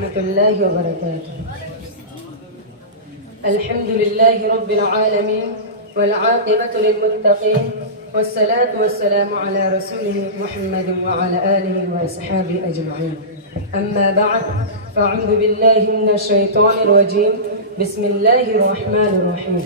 ورحمة الله وبركاته. الحمد لله رب العالمين والعاقبة للمتقين والصلاة والسلام على رسوله محمد وعلى آله وأصحابه أجمعين. أما بعد فأعوذ بالله من الشيطان الرجيم. بسم الله الرحمن الرحيم.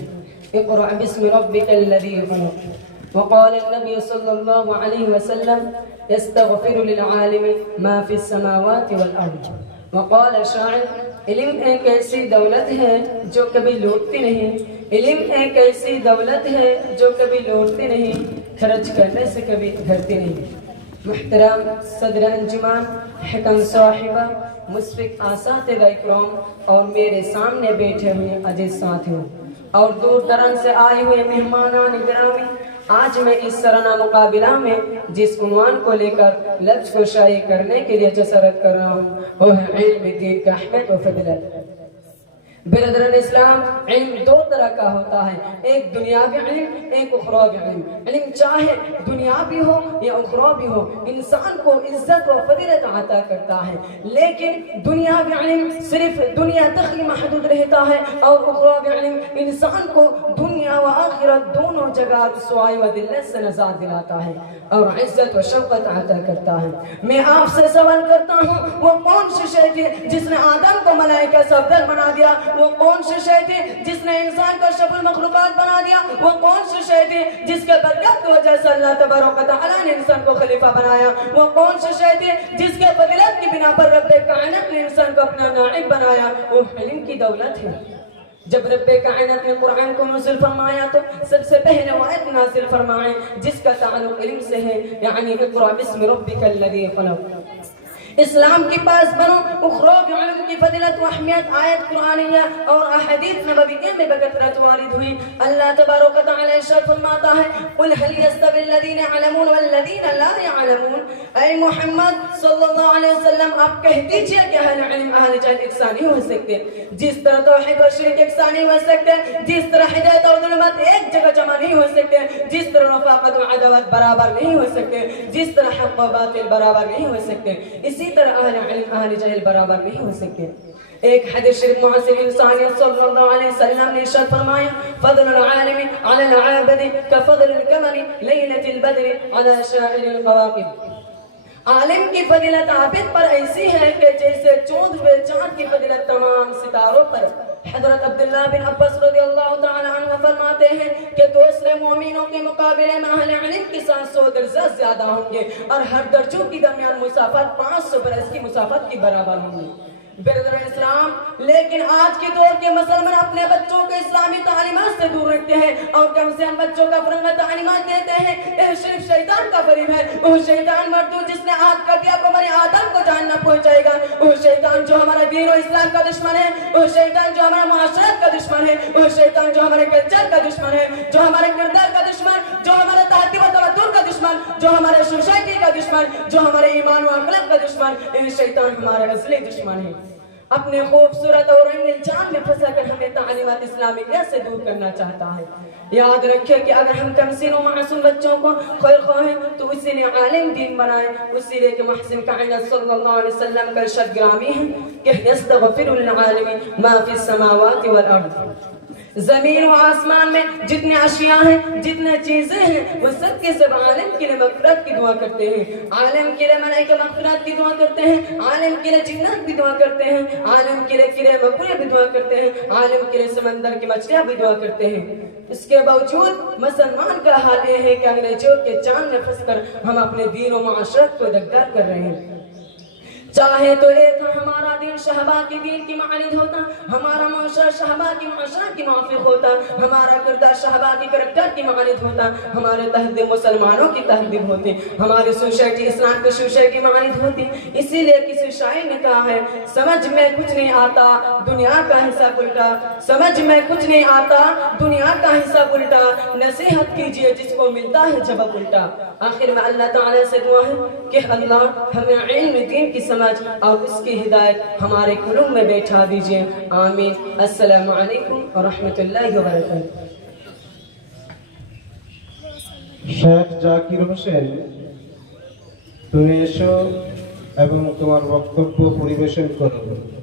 اقرأ باسم ربك الذي خلق. وقال النبي صلى الله عليه وسلم يستغفر للعالم ما في السماوات والأرض. وقال شاعر علم ایک ایسی دولت ہے جو کبھی لوٹتی نہیں، علم ایک ایسی دولت ہے جو کبھی لوٹتی نہیں، خرچ کرنے سے کبھی گھٹتی نہیں۔ محترم صدر انجمن، حکم صاحبہ، مشفق اساتذہ اکرام اور میرے سامنے بیٹھے ہوئے عزیز ساتھیوں اور دور دراز سے آئے ہوئے مہمانان گرامی، آج میں اس سرانہ مقابلہ میں جس عنوان کو لے کر لفظ کو شائع کرنے کے لیے جسارت کر رہا ہوں وہ ہے علم دین کا اہمیت و فضیلت۔ برادران اسلام، علم دو طرح کا ہوتا ہے، ایک دنیاوی علم، ایک اخروی علم۔ علم چاہے دنیاوی ہو یا اخروی ہو انسان کو عزت و فضیلت عطا کرتا ہے، لیکن دنیاوی علم صرف دنیا تک ہی محدود رہتا ہے اور اخروی علم انسان کو دنیا و آخرت دونوں جگہ رسوائی و ذلت سے نجات دلاتا ہے اور عزت و شوقت عطا کرتا ہے۔ میں آپ سے سوال کرتا ہوں، وہ کون سی شے تھی جس نے آدم کو ملائکہ سے افضل بنا دیا؟ وہ کون سی شے تھی جس نے انسان کو اشرف المخلوقات بنا دیا؟ وہ کون سی شے تھی جس کے برکت کی وجہ سے اللہ تبارک و تعالیٰ نے انسان کو خلیفہ بنایا؟ وہ کون سی شے تھی جس کے فضیلت کی بنا پر رب کائنات نے انسان کو اپنا نائب بنایا؟ وہ علم کی دولت ہے۔ جب رب کائنات نے قرآن کو نازل فرمایا تو سب سے پہلے وہ آیت نازل فرمائے جس کا تعلق علم سے ہے، یعنی اقرأ باسم ربک الذی خلق۔ اسلام کے پاس بنو اخروی علم کی فضیلت و اہمیت آیت قرآنیہ اور احادیث نبویہ میں بکثرت وارد ہوئی۔ اللہ تبارک و تعالی ارشاد فرماتا ہے قل هل يستوي الذين يعلمون والذين لا يعلمون۔ اے محمد صلی اللہ علیہ وسلم آپ کہہ دیجئے کہ اہل علم اہل جہل یکساں نہیں ہو سکتے، جس طرح توحید و شرک یکساں نہیں ہو سکتے، جس طرح ہدایت اور ظلمت ایک جگہ جمع نہیں ہو سکتے، جس طرح رفاقت و عداوت برابر نہیں ہو سکتے، جس طرح حق و باطل برابر نہیں ہو سکتے، اسی طرح اہل علم اہل جہل برابر نہیں ہو سکتے۔ ایک حدیث شریف معاصر انسانیت صلی اللہ علیہ وسلم نے ارشاد فرمایا فضل العالم على العابد كفضل القمر ليلة البدر على سائر الكواكب۔ عالم کی فضیلت عابد پر ایسی ہے کہ جیسے چوند ہوئے چاند کی فضیلت تمام ستاروں پر۔ حضرت عبداللہ بن عباس رضی اللہ تعالی عنہ فرماتے ہیں کہ دوسرے مومنوں کے مقابلے میں اہل علم کی 700 درجہ زیادہ ہوں گے اور ہر درجوں کی درمیان مسافت 500 برس کی مسافت کی برابر ہوں گی۔ برادر اسلام، لیکن آج کے دور کے مسلمان اپنے بچوں کو اسلامی تعلیمات سے دور رکھتے ہیں اور کم سے کم بچوں کا فرنگا تعلیمات دیتے ہیں۔ یہ صرف شیطان کا فریب ہے۔ وہ شیطان مردود جس نے آج کر دیا کو ہمارے آدم کو جہنم پہنچائے گا۔ وہ شیطان جو ہمارا دین و اسلام کا دشمن ہے، وہ شیطان جو ہمارا معاشرت کا دشمن ہے، وہ شیطان جو ہمارے کلچر کا دشمن ہے، جو ہمارے کردار کا دشمن، جو ہمارے تہذیب و تمدن کا دشمن، جو ہمارے سوسائٹی کا دشمن، جو ہمارے ایمان و اخلاق کا دشمن، یہ شیطان ہمارا اصلی دشمن ہے۔ اپنے خوبصورت اور رنگین جان میں پھنسا کر ہمیں تعلیمات اسلامیہ سے دور کرنا چاہتا ہے۔ یاد رکھیں کہ اگر ہم کمسین و معصوم بچوں کو خیر خواہیں تو اسی لیے عالم دین بنائیں، اسی لیے کہ محسن کائنات صلی اللہ علیہ وسلم کا ارشاد گرامی ہے کہ یستغفر للعالم ما فی السماوات والارض۔ زمین و آسمان میں جتنے اشیاء ہیں، جتنے چیزیں ہیں، وہ سب کے سب عالم کے لیے مغفرت کی دعا کرتے ہیں۔ عالم کے لیے ملائکہ مغفرت کی دعا کرتے ہیں، عالم کے لیے جنات بھی دعا کرتے ہیں، عالم کے لیے کیڑے مکوڑے بھی دعا کرتے ہیں، عالم کے لیے سمندر کی مچھلیاں بھی دعا کرتے ہیں۔ اس کے باوجود مسلمان کا حال یہ ہے کہ انگریزوں کے چاند میں پھنس کر ہم اپنے دین و معاشرت کو دگدار کر رہے ہیں۔ چاہے تو ایک ہمارا دین شہبہ کی دین کی معاند ہوتا، ہمارا معاشرہ شہبہ کی معاشرہ کی موافق ہوتا، ہمارا کردار شہبہ کی کریکٹر کی معاند ہوتا، ہمارے تہذیب مسلمانوں کی تہذیب ہوتی، ہماری سوسائٹی اسلام کی سوسائٹی معاند ہوتی۔ اسی لیے کسی شاعر نے کہا ہے سمجھ میں کچھ نہیں آتا دنیا کا حصہ الٹا، سمجھ میں کچھ نہیں آتا دنیا کا حصہ الٹا، نصیحت کیجئے جس کو ملتا ہے جواب الٹا۔ آخر میں اللہ تعالیٰ سے دعا ہے کہ اللہ ہمیں علم دین کی سمجھ اور اس کی ہدایت ہمارے قلوب میں بیٹھا دیجئے، آمین۔ السلام علیکم ورحمۃ اللہ وبرکاتہ۔ শেখ জাকির হোসেন, তুমি এসো এবং তোমার বক্তব্য পরিবেশন করো।